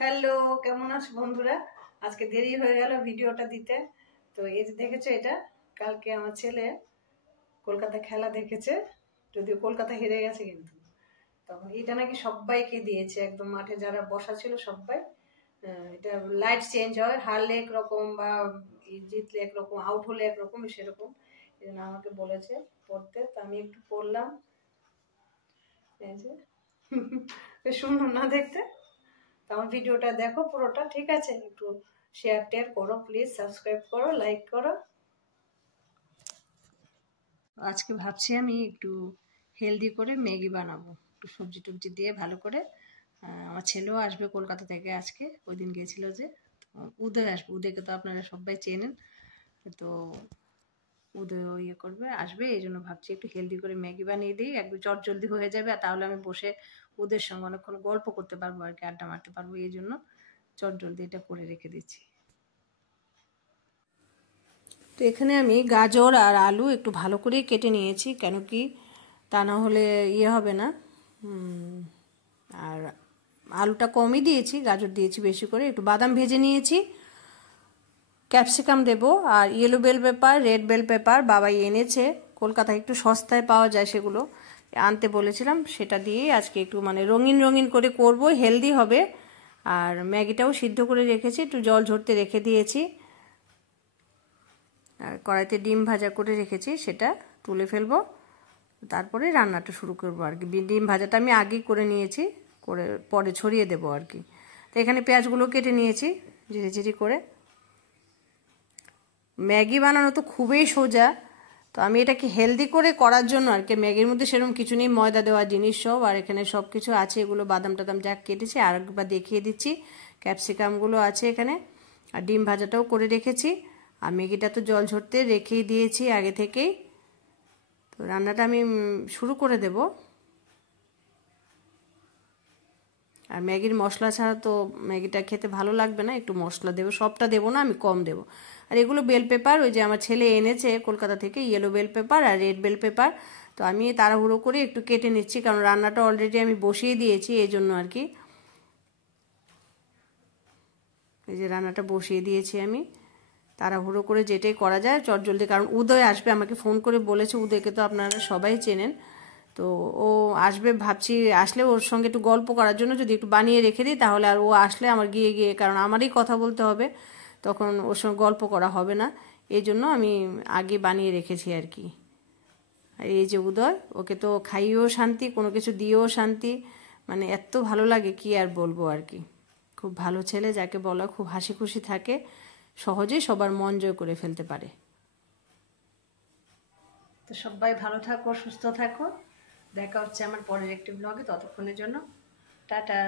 Hello, কেমন আছো বন্ধুরা? আজকে দেরি হয়ে গেল ভিডিওটা দিতে। তো এই যে দেখেছো, এটা কালকে আমার ছেলে কলকাতা খেলা দেখেছে, যদিও কলকাতা হেরে গেছে, কিন্তু তখন এটা নাকি সবাইকে দিয়েছে, একদম মাঠে যারা বসা ছিল সবাই। এটা লাইট চেঞ্জ হয়, হারলে একরকম বা জিতলে একরকম, আউট হলে একরকম, সেরকম। এই জন্য আমাকে বলেছে পড়তে, তো আমি একটু পড়লাম। এই যে বেশ সুন্দর না দেখতে? আমার ভিডিওটা দেখো পুরোটা, ঠিক আছে? একটু শেয়ার টেয়ার করো প্লিজ, সাবস্ক্রাইব করো, লাইক করো। আজকে ভাবছি আমি একটু হেলদি করে ম্যাগি বানাবো, একটু সবজি টবজি দিয়ে ভালো করে। আমার ছেলেও আসবে কলকাতা থেকে আজকে, ওই দিন গিয়েছিল যে। উদয় আসবে, উদয়কে তো আপনারা সবাই চেনেন। তো উদয় ইয়ে করবে, আসবে, এই জন্য ভাবছি একটু হেলদি করে ম্যাগি বানিয়ে দিই, একটু চট জলদি হয়ে যাবে, আর তাহলে আমি বসে উদয়ের সঙ্গে অনেকক্ষণ গল্প করতে পারবো আর কি, আড্ডা মারতে পারবো, এই জন্য চট জলদি এটা করে রেখে দিচ্ছি। তো এখানে আমি গাজর আর আলু একটু ভালো করে কেটে নিয়েছি, কেন কি তা না হলে ইয়ে হবে না। আর আলুটা কমই দিয়েছি, গাজর দিয়েছি বেশি করে। একটু বাদাম ভেজে নিয়েছি, ক্যাপসিকাম দেব, আর yellow bell pepper, red bell pepper Babai এনেছে, কলকাতায় একটু সস্তায় পাওয়া যায়, সেগুলো আনতে বলেছিলাম, সেটা দিয়েই আজকে একটু মানে রঙিন রঙিন করে করব, হেলদি হবে। আর ম্যাগিটাও সিদ্ধ করে রেখেছি, একটু জল ঝরতে রেখে দিয়েছি। আর কড়াইতে ডিম ভাজা করে রেখেছি, সেটা তুলে ফেলবো, তারপরে রান্নাটা শুরু করবো আর কি। ডিম ভাজাটা আমি আগেই করে নিয়েছি, করে পরে ছড়িয়ে দেবো আর কি। তো এখানে পেঁয়াজগুলো কেটে নিয়েছি ঝিরি ঝিরি করে। ম্যাগি বানানো তো খুবই সোজা, তো আমি এটাকে হেলদি করে করার জন্য আর কি, ম্যাগির মধ্যে সেরকম কিছু নেই, ময়দা দেওয়া জিনিস সব, আর এখানে সব কিছু আছে, এগুলো বাদাম টাদাম যা কেটেছি আর একবার দেখিয়ে দিচ্ছি, ক্যাপসিকামগুলো আছে এখানে, আর ডিম ভাজাটাও করে রেখেছি, আর ম্যাগিটা তো জল ঝরতে রেখেই দিয়েছি আগে থেকেই। তো রান্নাটা আমি শুরু করে দেব। আর ম্যাগির মশলা ছাড়া তো ম্যাগিটা খেতে ভালো লাগবে না, একটু মশলা দেবো, সবটা দেবো না, আমি কম দেবো। আর এগুলো বেল পেপার, ওই যে আমার ছেলে এনেছে কলকাতা থেকে, ইয়েলো বেল পেপার আর রেড বেল পেপার। তো আমি তাড়াহুড়ো করে একটু কেটে নিচ্ছি, কারণ রান্নাটা অলরেডি আমি বসিয়ে দিয়েছি, এই জন্য আর কি। এই যে রান্নাটা বসিয়ে দিয়েছি আমি, তাড়াহুড়ো করে যেটাই করা যায় চটজলদি, কারণ উদয় আসবে, আমাকে ফোন করে বলেছে, উদয়কে তো আপনারা সবাই চেনেন। তো ও আসবে, ভাবছি আসলে ওর সঙ্গে একটু গল্প করার জন্য যদি একটু বানিয়ে রেখে দিই, তাহলে আর ও আসলে আমার গিয়ে গিয়ে, কারণ আমারই কথা বলতে হবে, তখন ওর সঙ্গে গল্প করা হবে না, এই জন্য আমি আগে বানিয়ে রেখেছি আর কি। আর এই যে উদয়, ওকে তো খাইয়েও শান্তি, কোনো কিছু দিয়েও শান্তি, মানে এত ভালো লাগে কি আর বলবো আর কি। খুব ভালো ছেলে, যাকে বলা, খুব হাসি খুশি থাকে, সহজেই সবার মন জয় করে ফেলতে পারে। তো সবাই ভালো থাকো, সুস্থ থাকো, দেখা হচ্ছে আমার পরের একটি ব্লগে, ততক্ষণের জন্য টাটা।